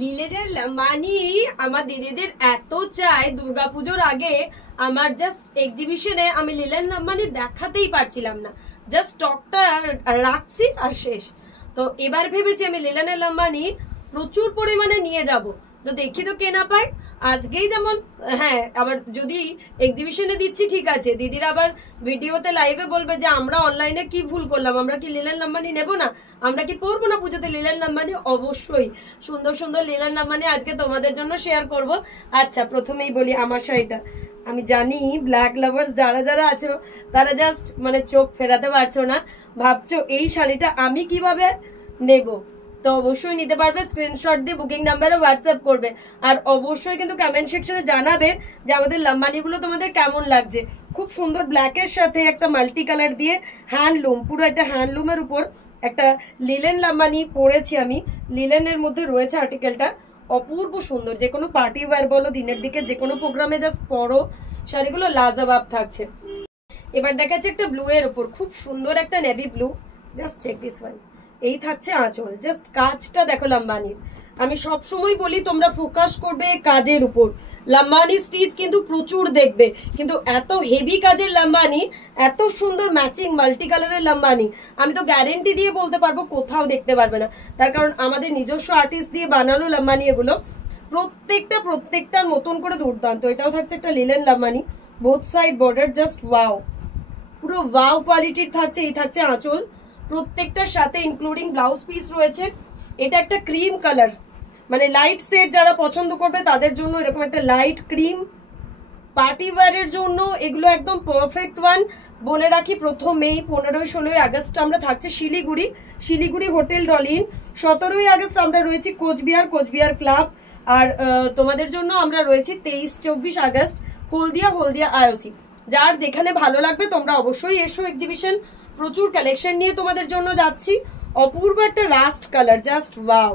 লিলেনের লাম্বানি আমার দিদিদের এত চাই, দুর্গাপুজোর আগে আমার জাস্ট এক্সিবিশনে আমি লিলেন লাম্বানি দেখাতেই পারছিলাম না, জাস্ট স্টকটা রাখছি আর শেষ। তো এবার ভেবেছি আমি লিলেনের লাম্বানি প্রচুর পরিমাণে নিয়ে যাব, তো দেখি তো কেনা পায়। আজকেই যেমন হ্যাঁ, আবার যদি এক্সিবিশনে দিচ্ছি ঠিক আছে, দিদিরা আবার ভিডিওতে লাইভে বলবে যে আমরা অনলাইনে কি ভুল করলাম, আমরা কি লিলেন লাম্বানি নেব না, আমরা কি পরবো না পুজোতে লিলেন লাম্বানি। অবশ্যই সুন্দর সুন্দর লিলেন লাম্বানি আজকে তোমাদের জন্য শেয়ার করব। আচ্ছা প্রথমেই বলি আমার শাড়িটা, আমি জানি ব্ল্যাক লাভার্স যারা যারা আছো তারা জাস্ট মানে চোখ ফেরাতে পারছো না, ভাবছো এই শাড়িটা আমি কিভাবে নেব। তো অবশ্যই নিতে পারবে, স্ক্রিনশট দিয়ে বুকিং নাম্বারে হোয়াটসঅ্যাপ করবে। আর অবশ্যই কিন্তু কমেন্ট সেকশনে জানাবে যে আমাদের লাম্বানিগুলো তোমাদের কেমন লাগছে। খুব সুন্দর ব্ল্যাকের সাথে একটা মাল্টি কালার দিয়ে হ্যান্ডলুম, পুরো একটা হ্যান্ডলুমের উপর একটা লিলেন লাম্বানি পরেছি আমি। লিলেনের মধ্যে রয়েছে আর্টিকেলটা, অপূর্ব সুন্দর। যে কোনো পার্টি ওয়্যার বলো, দিনের দিকে যে কোনো প্রোগ্রামে জাস্ট পরো, শাড়িগুলো লাজবাব থাকছে। এবার দেখাচ্ছে একটা ব্লু এর উপর, খুব সুন্দর একটা navy blue, just check this one. এই থাকছে আঁচল, জাস্ট কাজটা দেখো লাম্বানির। আমি সব সময় বলি তোমরা ফোকাস করবে কাজের উপর, লাম্বানি স্টিচ কিন্তু প্রচুর দেখবে, কিন্তু এত হেভি কাজের লাম্বানি, এত সুন্দর ম্যাচিং মাল্টি কালারের লাম্বানি আমি তো গ্যারেন্টি দিয়ে বলতে পারবো কোথাও দেখতে পারবে না। তার কারণ আমাদের নিজস্ব আর্টিস্ট দিয়ে বানানো লাম্বানি এগুলো, প্রত্যেকটার মতন করে দুর্দান্ত। এটাও থাকছে একটা linen Lambani, both side border, just wow, পুরো ওয়াও কোয়ালিটির থাকছে। এই থাকছে আঁচল, প্রত্যেকটার সাথে ইনক্লুডিং ব্লাউজ পিস রয়েছে। এটা একটা ক্রিম কালার, মানে লাইট সেট যারা পছন্দ করবে তাদের জন্য এরকম একটা লাইট ক্রিম, পার্টি ওয়্যারের জন্য এগুলো একদম পারফেক্ট ওয়ান। বলে রাখি প্রথমেই 15-16 আগস্ট আমরা থাকছে শিলিগুড়ি হোটেল ডলিন, 17 আগস্ট আমরা রয়েছি কোচবিহার ক্লাব, আর তোমাদের জন্য আমরা রয়েছি 23-24 আগস্ট হলদিয়া আইওসি। যার যেখানে ভালো লাগবে তোমরা অবশ্যই এসো এক্সিবিশন, প্রচুর কালেকশন নিয়ে তোমাদের জন্য যাচ্ছি। অপূর্ব একটা rust colour, just wow,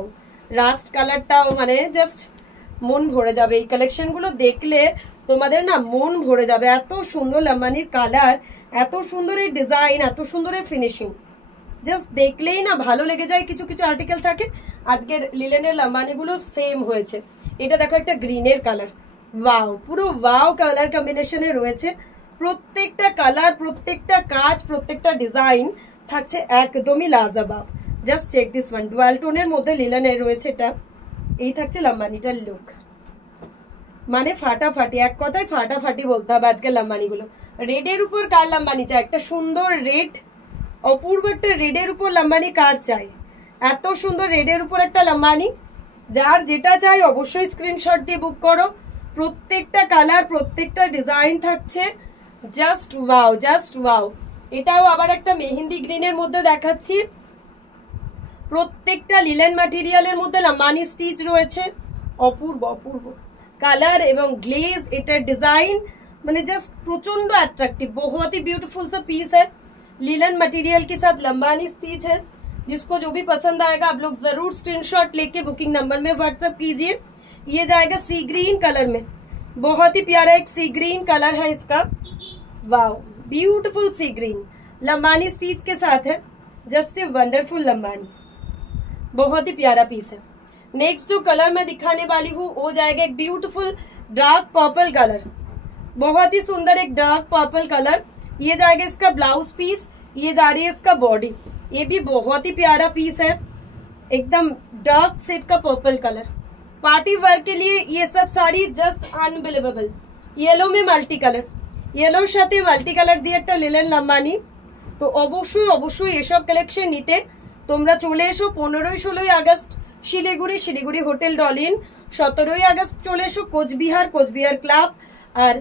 rust কালারটাও মানে জাস্ট মন ভরে যাবে। এই কালেকশন গুলো দেখলে তোমাদের না মন ভরে যাবে, এত সুন্দর লাম্বানির কালার, এত সুন্দর এই ডিজাইন, এত সুন্দর এই ফিনিশিং, জাস্ট দেখলেই না ভালো লেগে যায়। কিছু কিছু আর্টিকেল থাকে, আজকের লিলেনের লাম্বানি গুলো সেম হয়েছে। এটা দেখো একটা গ্রিনের কালার, ওয়াও, পুরো ওয়াও কালার কম্বিনেশনে রয়েছে। প্রত্যেকটা কালার, প্রত্যেকটা কাজ, প্রত্যেকটা ডিজাইন থাকছে একদমই লাজবাব। Just check this one, dual টোনের মধ্যে লিলেনের রয়েছে এটা। এই থাকছে লাম্বানিটার লুক, মানে ফাটাফাটি, এক কথায় ফাটাফাটি বলতে হবে আজকের লাম্বানিগুলো। রেডের উপর কার লাম্বানি চাই, একটা সুন্দর রেড, অপূর্ব একটা রেডের উপর লাম্বানি কার চাই, এত সুন্দর রেডের উপর একটা লাম্বানি। যার যেটা চাই অবশ্যই স্ক্রিনশট দিয়ে বুক করো। প্রত্যেকটা কালার, প্রত্যেকটা ডিজাইন থাকছে জাস্ট ওয়াও, জাস্ট ওয়াও। এটাও আবার একটা মেহেন্দি গ্রিনের মধ্যে দেখাচ্ছি, প্রত্যেকটা লিলেন ম্যাটেরিয়ালের মধ্যে লাম্বানি স্টিচ রয়েছে, অপূর্ব কালার এবং গ্লেজ। এটার ডিজাইন মানে জাস্ট प्रचंड अट्रैक्टिव, बहुत ही ब्यूटीफुल सा पीस है, लिलन मटेरियल के साथ लंबानी स्टिच है। जिसको जो भी पसंद आएगा आप लोग जरूर स्क्रीनशॉट लेके बुकिंग नंबर में व्हाट्सएप कीजिए। ये जाएगा सी ग्रीन कलर में, बहुत ही प्यारा एक सी ग्रीन कलर है इसका, वाओ, ब्यूटीफुल सी ग्रीन लंबानी स्टिच के साथ है, जस्ट ए वंडरफुल लंबानी, बहुत ही प्यारा पीस है। नेक्स्ट जो कलर मैं दिखाने वाली हूँ वो जाएगा एक ब्यूटीफुल डार्क पर्पल कलर, बहुत ही सुंदर एक डार्क पर्पल कलर। ये जाएगा इसका ब्लाउज पीस, ये जा रही है इसका बॉडी, ये भी बहुत ही प्यारा पीस है, एकदम डार्क सेट का पर्पल कलर। पार्टी वेयर के लिए ये सब साड़ी जस्ट अनबिलीवेबल। येलो में मल्टी कलर, येलोर साथे मल्टी कलर दिए একটা লিলেন লাম্বানি। তো অবশ্যই এসব কালেকশন নিতে তোমরা চলে এসো 15-16 আগস্ট শিলিগুড়ি হোটেল ডলিন, 17 আগস্ট চলে এসো কোচবিহার ক্লাব, আর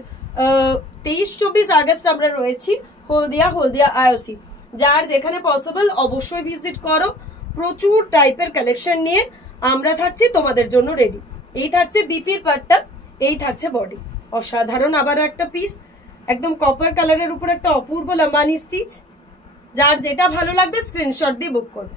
23-24 আগস্ট আমরা রয়েছি হলদিয়া আইওসি। যার যেখানে পসিবল অবশ্যই ভিজিট করো, প্রচুর টাইপের কালেকশন নিয়ে আমরা থাকছি তোমাদের জন্য রেডি। এই থাকছে বিপির পাটটা, এই থাকছে বডি, অসাধারণ আবারও একটা পিস, একদম কপার কালারের উপর একটা অপূর্ব লাম্বানি স্টিচ। যার যেটা ভালো লাগবে স্ক্রিনশট দিয়ে বুক করবে।